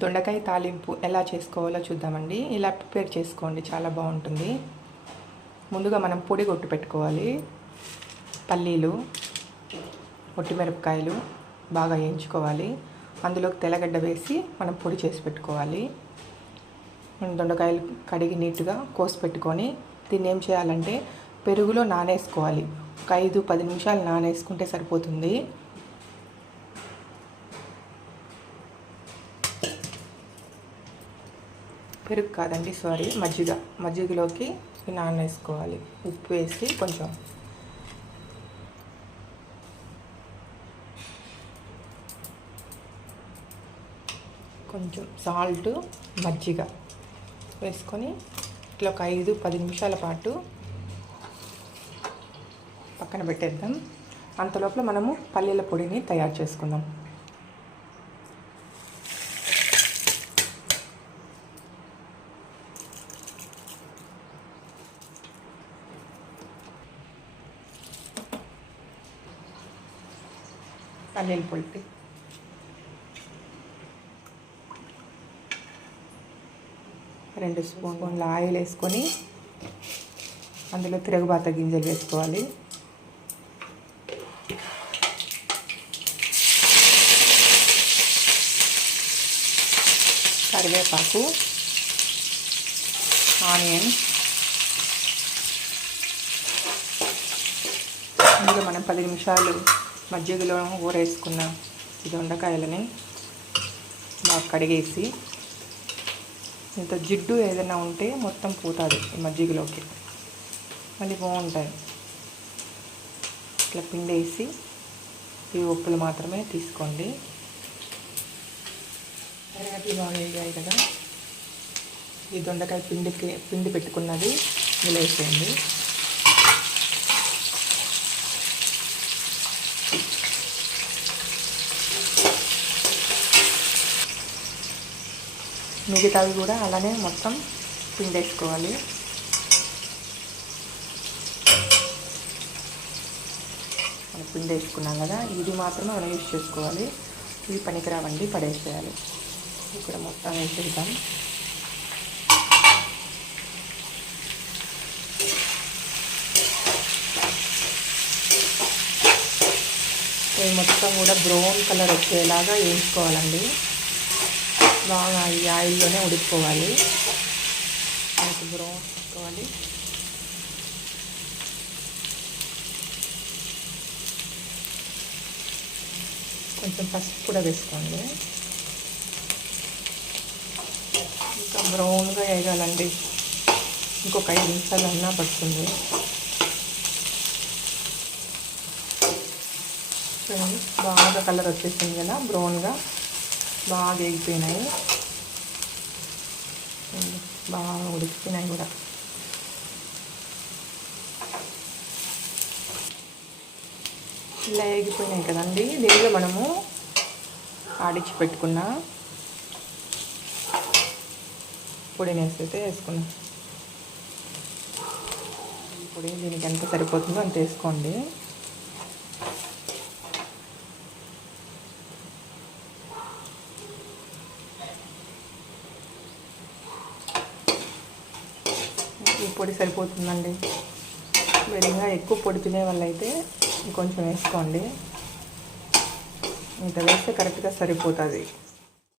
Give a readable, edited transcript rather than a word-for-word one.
దొండకాయ తాలింపు ఎలా చేసుకోవాలో చూద్దామండి. ఇలా ప్రిపేర్ చేసుకోండి, చాలా బాగుంటుంది. ముందుగా మనం పొడి కొట్టు పెట్టుకోవాలి. పల్లీలు, ఒట్టిమిరపకాయలు బాగా వేయించుకోవాలి. అందులోకి తెల్లగడ్డ వేసి మనం పొడి చేసి పెట్టుకోవాలి. దొండకాయలు కడిగి నీట్గా కోసి పెట్టుకొని దీన్ని ఏం చేయాలంటే పెరుగులో నానేసుకోవాలి. ఒక 5-10 నిమిషాలు నానేసుకుంటే సరిపోతుంది. పెరుగు కాదండి, సారీ, మజ్జిగలోకి నానేసుకోవాలి. ఉప్పు వేసి కొంచెం సాల్ట్, మజ్జిగ వేసుకొని ఇట్లా ఒక 5-10 నిమిషాల పాటు పక్కన పెట్టేద్దాం. అంతలోపల మనము పల్లీల పొడిని తయారు చేసుకుందాం. పల్లీల పొడి 2 స్పూన్ల ఆయిల్ వేసుకొని అందులో తిరగబాత గింజలు వేసుకోవాలి. కరివేపాకు, ఆనియన్, ఇందులో మనం 10 నిమిషాలు మజ్జిగలో ఊరేసుకున్న ఈ దొండకాయలని బాగా కడిగేసి, ఇంత జిడ్డు ఏదైనా ఉంటే మొత్తం పోతుంది ఈ మజ్జిగలోకి, మళ్ళీ బాగుంటాయి. ఇట్లా పిండేసి ఈ ఉప్పులు మాత్రమే తీసుకోండి. బాగా వేయాలి కదా. ఈ దొండకాయ పిండి పెట్టుకున్నది ఇలా వేసేయండి. మిగతావి కూడా అలానే మొత్తం పిండేసుకోవాలి. మనం పిండేసుకున్నాం కదా, ఇది మాత్రమే మనం యూజ్ చేసుకోవాలి. ఇవి పనికిరావండి, పడేసేయాలి. ఇక్కడ మొత్తం వేసేద్దాం. ఇవి మొత్తం కూడా బ్రౌన్ కలర్ వచ్చేలాగా వేయించుకోవాలండి. బాగా ఈ ఆయిల్లోనే ఉడికిపోవాలి. మనకి బ్రౌన్ వేసుకోవాలి. కొంచెం పసుపు కూడా వేసుకోండి. ఇంకా బ్రౌన్గా వేయాలండి. ఇంకొక 5 నిమిషాలు అన్నా పడుతుంది. బాగా కలర్ వచ్చేసింది కదా, బ్రౌన్గా బాగా వేగిపోయినాయి, బాగా ఉడికిపోయినాయి కూడా. ఇలా వేగిపోయినాయి కదండి. దీనిలో మనము ఆడిచ్చి పెట్టుకున్న పొడిని వేసుకున్నాం. పొడి దీనికి ఎంత సరిపోతుందో అంత వేసుకోండి. ఈ పొడి సరిపోతుందండి. విడిగా ఎక్కువ పొడి తినే వాళ్ళైతే కొంచెం వేసుకోండి. ఇంత వేస్తే కరెక్ట్గా సరిపోతుంది.